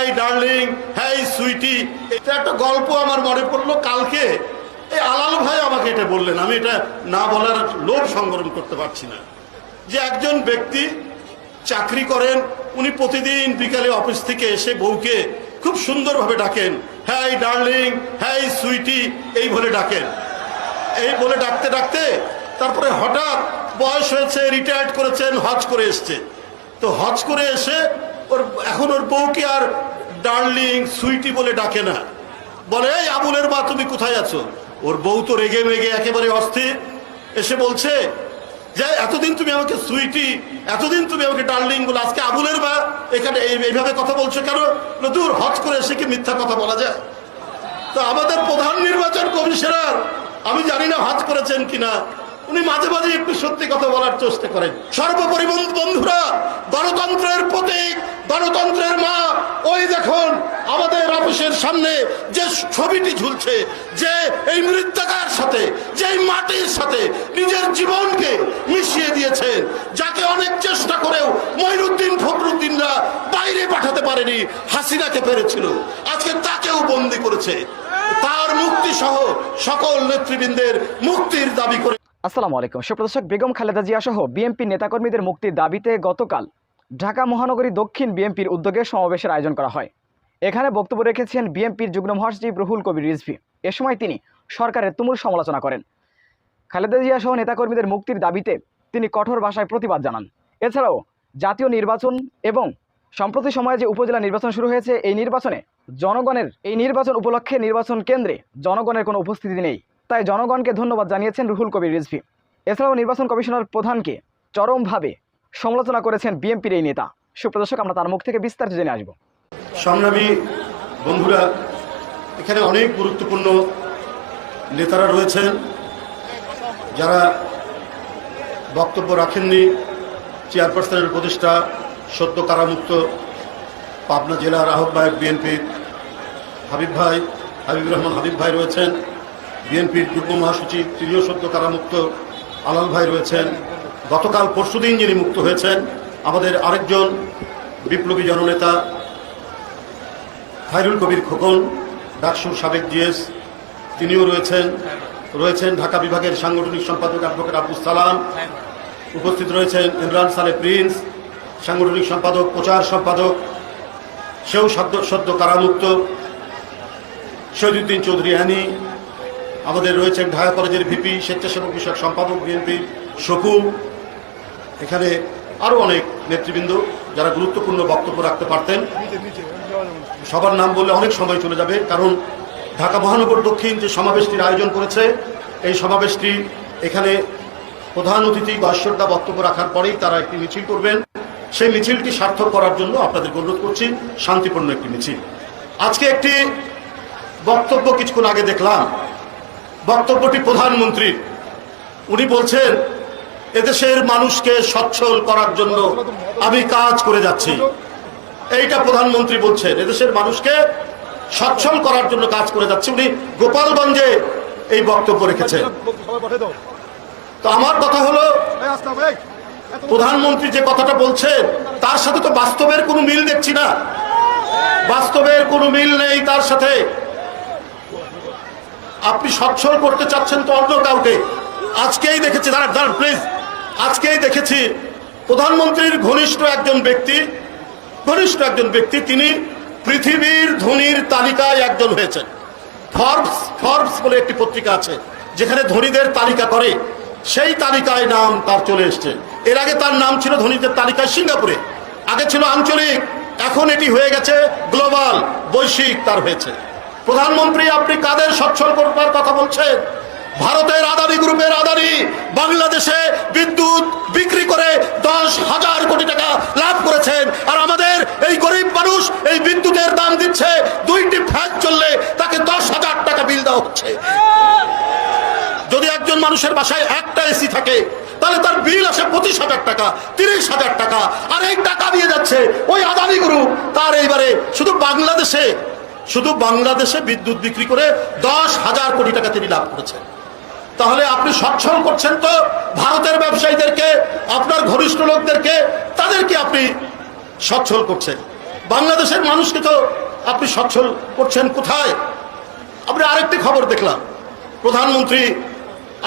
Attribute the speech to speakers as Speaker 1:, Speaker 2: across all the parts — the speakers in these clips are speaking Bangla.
Speaker 1: হ্যাঁ ডার্লিং হ্যাঁ সুইটি, এটা একটা গল্প আমার মনে পড়ল কালকে। এই আলাল ভাই আমাকে এটা বললেন, আমি এটা না বলার লোভ সংবরণ করতে পারছি না। যে একজন ব্যক্তি চাকরি করেন, উনি প্রতিদিন বিকালে অফিস থেকে এসে বউকে খুব সুন্দরভাবে ডাকেন হ্যাঁ ডার্লিং হ্যাঁ সুইটি, এই বলে ডাকেন। এই বলে ডাকতে ডাকতে তারপরে হঠাৎ বয়স হয়েছে রিটায়ার্ড করেছেন, হজ করে এসছে। তো হজ করে এসে ওর এখন ওর বউকে আর ডার্লিং সুইটি বলে ডাকে না। বলে, এই আবুলের মা, তুমি কোথায় আছো? ওর বউ তো রেগে মেগে একেবারে অস্থির। এসে বলছে, যে, এতদিন তুমি আমাকে সুইটি, এতদিন তুমি আমাকে ডার্লিং বলে, আজকে আবুলের মা, এখানে এই- এইভাবে কথা বলছো কেন? দূর হজ করে এসে কি মিথ্যা কথা বলা যায়? তো আমাদের প্রধান নির্বাচন কমিশনার, আমি জানি না হাত করেছেন কিনা উনি মাঝে মাঝে একটু সত্যি কথা বলার চেষ্টা করেন। সর্বোপরি বন্ধুরা, গণতন্ত্রের প্রতীক, গণতন্ত্রের মা, ওই দেখুন, আমাদের অফিসের সামনে যে ছবিটি ঝুলছে, যে এই মৃত্তাকার সাথে, যে মাটির সাথে নিজের জীবনকে মিশিয়ে দিয়েছেন, যাকে অনেক চেষ্টা করেও মঈনুদ্দিন ফখরুদ্দিনরা বাইরে পাঠাতে পারেনি, হাসিনাকে পেরেছিল। আজকে তাকেও বন্দি করেছে। তার মুক্তি সহ সকল নেতৃবৃন্দের মুক্তির দাবি করে
Speaker 2: আসসালামু আলাইকুম। সুপ্রদর্শক বেগম খালেদা জিয়া সহ বিএনপি নেতাকর্মীদের মুক্তির দাবিতে গতকাল ঢাকা মহানগরী দক্ষিণ বিএনপির উদ্যোগে সমাবেশের আয়োজন করা হয়। এখানে বক্তব্য রেখেছেন বিএনপির যুগ্ম মহাসচিব রুহুল কবির রিজভি। এ সময় তিনি সরকারের তুমুল সমালোচনা করেন। খালেদা জিয়া সহ নেতাকর্মীদের মুক্তির দাবিতে তিনি কঠোর ভাষায় প্রতিবাদ জানান। এছাড়াও জাতীয় নির্বাচন এবং সম্প্রতি সময়ে যে উপজেলা নির্বাচন শুরু হয়েছে, এই নির্বাচনে জনগণের, এই নির্বাচন উপলক্ষে নির্বাচন কেন্দ্রে জনগণের কোনো উপস্থিতি নেই। তাই জনগণকে ধন্যবাদ জানিয়েছেন রুহুল কবির রিজভি। এছাড়াও নির্বাচন কমিশনার প্রধানকে চরমভাবে সমালোচনা করেছেন বিএনপির এই নেতা। সুপ্রদর্শক আমরা তার মুখ থেকে বিস্তারিত জেনে আসব।
Speaker 1: সংগ্রামী বন্ধুরা, এখানে অনেক গুরুত্বপূর্ণ নেতারা রয়েছেন যারা বক্তব্য রাখেননি। চেয়ারপারসনের প্রতিষ্ঠা সদ্য কারামুক্ত পাবনা জেলার আহ্বায়ক বিএনপির হাবিব ভাই, হাবিবুর রহমান হাবিব ভাই রয়েছেন। বিএনপির যুগ্ম মহাসচিব তিনিও সদ্য কারামুক্ত আলাল ভাই রয়েছেন। গতকাল পরশুদিন যিনি মুক্ত হয়েছেন, আমাদের আরেকজন বিপ্লবী জননেতা খায়রুল কবির খোকন, ডাকসুর সাবেক জিএস, তিনিও রয়েছেন। রয়েছেন ঢাকা বিভাগের সাংগঠনিক সম্পাদক অ্যাডভোকেট আব্দুল সালাম। উপস্থিত রয়েছেন ইমরান সালে প্রিন্স, সাংগঠনিক সম্পাদক, প্রচার সম্পাদক সেও সদ্য সদ্য কারামুক্ত। শহীদুদ্দিন চৌধুরী আনি আমাদের রয়েছেন ঢাকা কলেজের ভিপি, স্বেচ্ছাসেবক বিষয়ক সম্পাদক বিএনপি শকু এখানে আরও অনেক নেতৃবৃন্দ যারা গুরুত্বপূর্ণ বক্তব্য রাখতে পারতেন। সবার নাম বললে অনেক সময় চলে যাবে, কারণ ঢাকা মহানগর দক্ষিণ যে সমাবেশটির আয়োজন করেছে, এই সমাবেশটি এখানে প্রধান অতিথি বা শ্রদ্ধা বক্তব্য রাখার পরেই তারা একটি মিছিল করবেন। সেই মিছিলটি সার্থক করার জন্য আপনাদের অনুরোধ করছি, শান্তিপূর্ণ একটি মিছিল। আজকে একটি বক্তব্য কিছুক্ষণ আগে দেখলাম বক্তব্যটি প্রধানমন্ত্রীর উনি বলছেন, এদেশের মানুষকে সচ্ছল করার জন্য আমি কাজ করে যাচ্ছি। এইটা প্রধানমন্ত্রী বলছেন, এদেশের মানুষকে সচ্ছল করার জন্য কাজ করে যাচ্ছে। উনি গোপালগঞ্জে এই বক্তব্য রেখেছেন। তো আমার কথা হলো, প্রধানমন্ত্রী যে কথাটা বলছেন, তার সাথে তো বাস্তবের কোনো মিল দেখছি না। বাস্তবের কোনো মিল নেই তার সাথে। আপনি সচ্ছল করতে চাচ্ছেন তো অন্য কাউকে। আজকেই দেখেছি, দাঁড়ান দাঁড়ান প্লিজ আজকেই দেখেছি প্রধানমন্ত্রীর ঘনিষ্ঠ একজন ব্যক্তি, ঘনিষ্ঠ একজন ব্যক্তি, তিনি পৃথিবীর ধনীর তালিকায় একজন হয়েছেন। ফর্বস ফর্বস বলে একটি পত্রিকা আছে, যেখানে ধনীদের তালিকা করে। সেই তালিকায় নাম তার চলে এসছে। এর আগে তার নাম ছিল ধনীদের তালিকায় সিঙ্গাপুরে। আগে ছিল আঞ্চলিক, এখন এটি হয়ে গেছে গ্লোবাল, বৈশ্বিক তার হয়েছে। প্রধানমন্ত্রী, আপনি কাদের সচ্ছল করবার কথা বলছেন? ভারতের আদানি গ্রুপের আদানি বাংলাদেশে বিদ্যুৎ বিক্রি করে দশ হাজার কোটি টাকা লাভ করেছেন। আর আমাদের এই গরিব মানুষ এই বিদ্যুতের দাম দিচ্ছে, দুইটি ফ্যান চললে তাকে দশ হাজার টাকা বিল দেওয়া হচ্ছে। যদি একজন মানুষের বাসায় একটা এসি থাকে, তাহলে তার বিল আসে পঁচিশ হাজার টাকা, তিরিশ হাজার টাকা। আর এই টাকা দিয়ে যাচ্ছে ওই আদানি গ্রুপ। তার এইবারে শুধু বাংলাদেশে শুধু বাংলাদেশে বিদ্যুৎ বিক্রি করে দশ হাজার কোটি টাকা তিনি লাভ করেছেন। তাহলে আপনি সচ্ছল করছেন তো ভারতের ব্যবসায়ীদেরকে, আপনার ঘনিষ্ঠ লোকদেরকে, তাদেরকে আপনি সচ্ছল করছেন। বাংলাদেশের মানুষকে তো আপনি সচ্ছল করছেন কোথায়? আপনি আরেকটি খবর দেখলাম। প্রধানমন্ত্রী,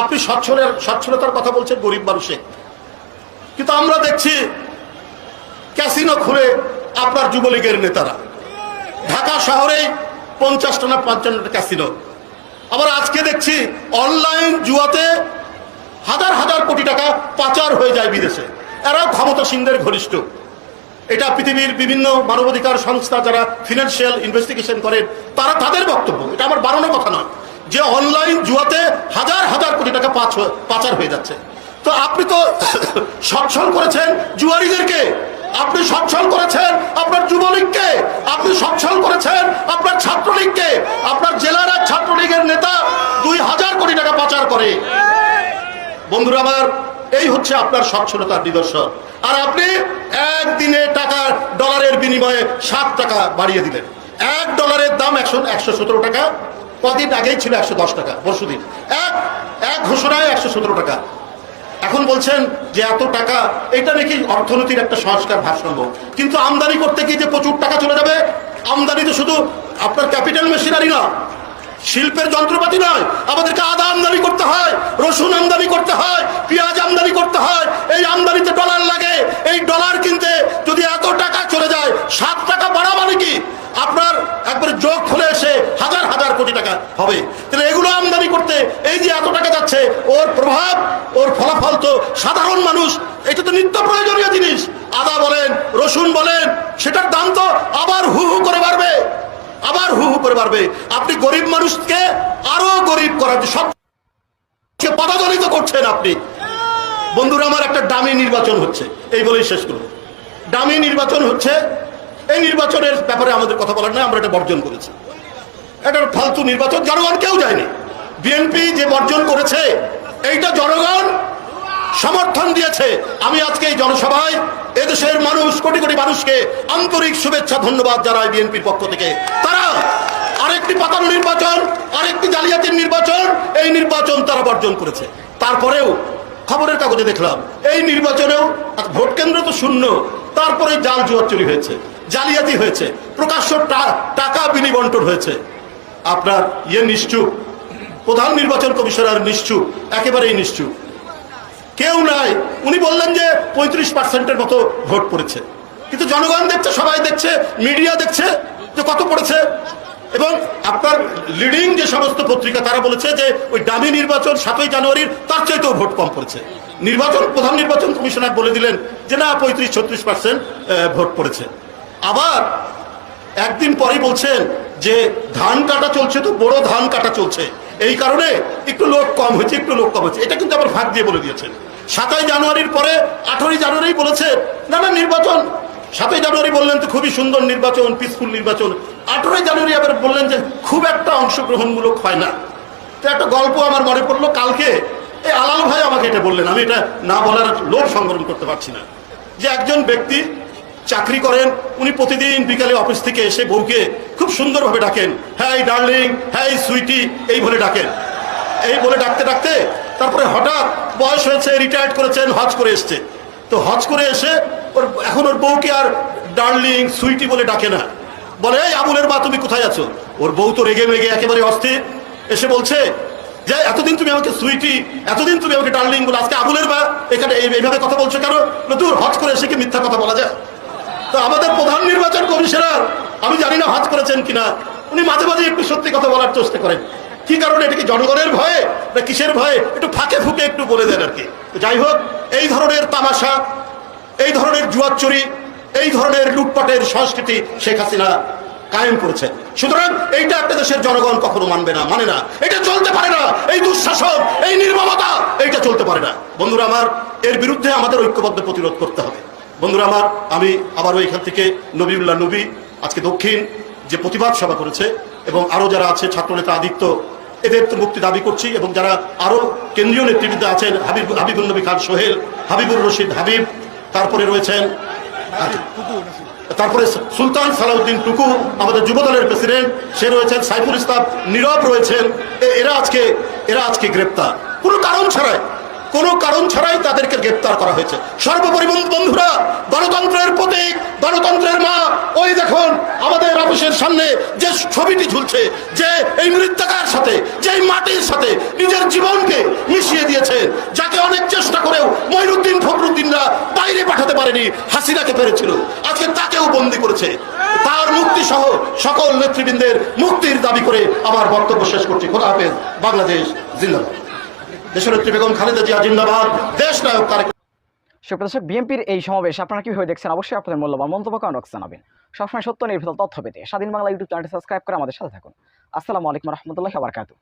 Speaker 1: আপনি সচ্ছলের, সচ্ছলতার কথা বলছেন গরিব মানুষে। কিন্তু আমরা দেখছি ক্যাসিনো খুলে আপনার যুবলীগের নেতারা। ঢাকা শহরেই পঞ্চাশটা না পঞ্চান্নটা ক্যাসিনো আবার আজকে দেখছি অনলাইন জুয়াতে হাজার হাজার কোটি টাকা পাচার হয়ে যায় বিদেশে। এরাও ক্ষমতাসীনদের ঘনিষ্ঠ। এটা পৃথিবীর বিভিন্ন মানবাধিকার সংস্থা যারা ফিনান্সিয়াল ইনভেস্টিগেশন করেন, তারা তাদের বক্তব্য। এটা আমার বাড়ানোর কথা নয়। যে অনলাইন জুয়াতে হাজার হাজার কোটি টাকা পাচ পাচার হয়ে যাচ্ছে। তো আপনি তো সচ্ছল করেছেন জুয়ারিদেরকে। আপনি সচ্ছল করেছেন আপনার যুবলীগকে, আপনি সচ্ছল করেছেন আপনার ছাত্রলীগকে। আপনার জেলার এক ছাত্রলীগের নেতা দুই হাজার কোটি টাকা পাচার করে। বন্ধুরা আমার, এই হচ্ছে আপনার সচ্ছলতার নিদর্শন। আর আপনি একদিনে টাকা ডলারের বিনিময়ে সাত টাকা বাড়িয়ে দিলেন। এক ডলারের দাম একশো একশো সতেরো টাকা। কদিন আগেই ছিল একশো দশ টাকা, পরশুদিন। এক এক ঘোষণায় একশো সতেরো টাকা। এখন বলছেন যে এত টাকা, এটা নাকি অর্থনীতির একটা সংস্কার ভারসাম্য। কিন্তু আমদানি করতে গিয়ে যে প্রচুর টাকা চলে যাবে, আমদানি তো শুধু আপনার ক্যাপিটাল মেশিনারি না, শিল্পের যন্ত্রপাতি নয়, আমাদেরকে আদা আমদানি করতে হয়, রসুন আমদানি করতে হয়, পেঁয়াজ আমদানি করতে হয়, এই আমদানিতে ডলার লাগে, এই ডলার কিনতে যদি এত টাকা চলে যায়, সাত টাকা বাড়া মানে কি আপনার একবারে যোগ খুলে এসে হাজার হাজার কোটি টাকা হবে। তাহলে এগুলো আমদানি করতে এই যে এত টাকা যাচ্ছে, ওর প্রভাব, ওর ফলাফল তো সাধারণ মানুষ, এটা তো নিত্য প্রয়োজনীয় জিনিস। আদা বলেন, রসুন বলেন, সেটার দাম তো আবার হু হু করে বাড়বে। আবার হু হু করে বাড়বে। আপনি গরিব মানুষকে আরও গরিব করার সব পদাদলিত করছেন আপনি। বন্ধুরা, আমার একটা ডামি নির্বাচন হচ্ছে। এই বলেই শেষ করব। ডামি নির্বাচন হচ্ছে এই নির্বাচনের ব্যাপারে আমাদের কথা বলার নয়, আমরা এটা বর্জন করেছি। এটা ফালতু নির্বাচন জনগণ কেউ যায়নি। বিএনপি যে বর্জন করেছে, এইটা জনগণ সমর্থন দিয়েছে। আমি আজকে এই জনসভায় এদেশের মানুষ, কোটি কোটি মানুষকে আন্তরিক শুভেচ্ছা, ধন্যবাদ জানাই বিএনপির পক্ষ থেকে। তারা আরেকটি পাতানো নির্বাচন, আরেকটি জালিয়াতির নির্বাচন, এই নির্বাচন তারা বর্জন করেছে। তারপরেও খবরের কাগজে দেখলাম, এই নির্বাচনেও ভোট কেন্দ্র তো শূন্য, তারপরে জাল জুয়ার চুরি হয়েছে। জালিয়াতি হয়েছে। প্রকাশ্য টাকা বিনিবন্টন হয়েছে। আপনার ইয়ে নিশ্চুপ, প্রধান নির্বাচন কমিশনার নিশ্চুপ, একেবারেই নিশ্চুপ। কেউ নাই। উনি বললেন যে পঁয়ত্রিশ পার্সেন্টের মতো ভোট পড়েছে। কিন্তু জনগণ দেখছে, সবাই দেখছে, মিডিয়া দেখছে যে কত পড়েছে। এবং আপনার লিডিং যে সমস্ত পত্রিকা, তারা বলেছে যে ওই দামি নির্বাচন সাতই জানুয়ারির, তার চাইতেও ভোট কম পড়েছে। নির্বাচন, প্রধান নির্বাচন কমিশনার বলে দিলেন যে না, পঁয়ত্রিশ, ছত্রিশ পার্সেন্ট ভোট পড়েছে। আবার একদিন পরেই বলছেন যে ধান কাটা চলছে তো বড় ধান কাটা চলছে। এই কারণে একটু লোক কম হয়েছে, একটু লোক কম হয়েছে। এটা কিন্তু আবার ভাগ দিয়ে বলে দিয়েছেন। সাতই জানুয়ারির পরে আঠারোই জানুয়ারি বলেছে না না, নির্বাচন। সাতই জানুয়ারি বললেন তো খুবই সুন্দর নির্বাচন পিসফুল নির্বাচন। আঠারোই জানুয়ারি আবার বললেন যে খুব একটা অংশগ্রহণমূলক হয় না। তো একটা গল্প আমার মনে পড়ল কালকে। এই আলাল ভাই আমাকে এটা বললেন। আমি এটা না বলার লোভ সংগ্রহ করতে পারছি না। যে একজন ব্যক্তি চাকরি করেন, উনি প্রতিদিন বিকালে অফিস থেকে এসে বউকে খুব সুন্দরভাবে ডাকেন। হ্যাঁ ডার্লিং হ্যাঁ সুইটি, এই বলে ডাকেন। এই বলে ডাকতে ডাকতে তারপরে হঠাৎ বয়স হয়েছে রিটায়ার্ড করেছেন, হজ করে এসছে। তো হজ করে এসে ওর, এখন ওর বউকে আর ডার্লিং, সুইটি বলে ডাকে না। বলে, এই আবুলের মা, তুমি কোথায় আছো? ওর বউ তো রেগে মেগে একেবারে অস্থির। এসে বলছে, যে, এতদিন তুমি আমাকে সুইটি, এতদিন তুমি আমাকে ডার্লিং বলে, আজকে আবুলের মা, এখানে এইভাবে কথা বলছো কেন? দূর, হজ করে এসে কি মিথ্যা কথা বলা যায়? তো আমাদের প্রধান নির্বাচন কমিশনার, আমি জানি না হাজ করেছেন কিনা, উনি মাঝে মাঝে একটু সত্যি কথা বলার চেষ্টা করেন। কি কারণে, এটা কি জনগণের ভয়ে না কিসের ভয়ে? একটু ফাঁকে ফুকে একটু বলে দেন আর কি। যাই হোক, এই ধরনের তামাশা, এই ধরনের জুয়াচ্চুরি এই ধরনের লুটপাটের সংস্কৃতি শেখ হাসিনা কায়েম করেছে। সুতরাং এইটা একটা দেশের জনগণ কখনো মানবে না মানে না। এটা চলতে পারে না। এই দুঃশাসন, এই নির্মমতা, এইটা চলতে পারে না। বন্ধুরা আমার, এর বিরুদ্ধে আমাদের ঐক্যবদ্ধ প্রতিরোধ করতে হবে। বন্ধুরা আমার, আমি আবারও এখান থেকে নবীউল্লাহ নবী, আজকে দক্ষিণ যে প্রতিবাদ সভা করেছে এবং আরও যারা আছে, ছাত্রনেতা আদিত্য, এদের তো মুক্তি দাবি করছি এবং যারা আরও কেন্দ্রীয় নেতৃবৃন্দ আছেন, হাবিব, হাবিবুল নবী খান সোহেল, হাবিবুর রশিদ হাবিব, তারপরে রয়েছেন তারপরে সুলতান সালাউদ্দিন টুকু, আমাদের যুবদলের প্রেসিডেন্ট, সে রয়েছেন, সাইফুল ইসলাম নীরব রয়েছেন এরা আজকে এরা আজকে গ্রেপ্তার। কোনো কারণ ছাড়াই কোনো কারণ ছাড়াই তাদেরকে গ্রেপ্তার করা হয়েছে। সর্বোপরি বন্ধুরা, গণতন্ত্রের প্রতীক, গণতন্ত্রের মা, ওই দেখুন, আমাদের অফিসের সামনে যে ছবিটি ঝুলছে, যে এই মৃত্তাকার সাথে, যে মাটির সাথে নিজের জীবনকে মিশিয়ে দিয়েছে, যাকে অনেক চেষ্টা করেও মঈনুদ্দিন ফখরুদ্দিনরা বাইরে পাঠাতে পারেনি, হাসিনাকে পেরেছিল। আজকে তাকেও বন্দি করেছে। তার মুক্তি সহ সকল নেতৃবৃন্দের মুক্তির দাবি করে আমার বক্তব্য শেষ করছি। খোদা হাফেজ, বাংলাদেশ, জিন্দাবাদ। দেশনেত্রী বেগম খালেদা জিয়া জিন্দাবাদ, দেশ নায়ক তারেক
Speaker 2: সুপ্রদর্শক বিএনপির এই সমাবেশ আপনারা কীভাবে দেখছেন? অবশ্যই আপনাদের মূল্যবান মন্তব্য কমেন্ট জানাবেন। সবসময় সত্য নির্ভর তথ্য পেতে স্বাধীন বাংলা ইউটিউব চ্যানেলটি সাবস্ক্রাইব করে আমাদের সাথে থাকুন। আসসালামু আলাইকুম রহমতুল্লাহ আবরকাতু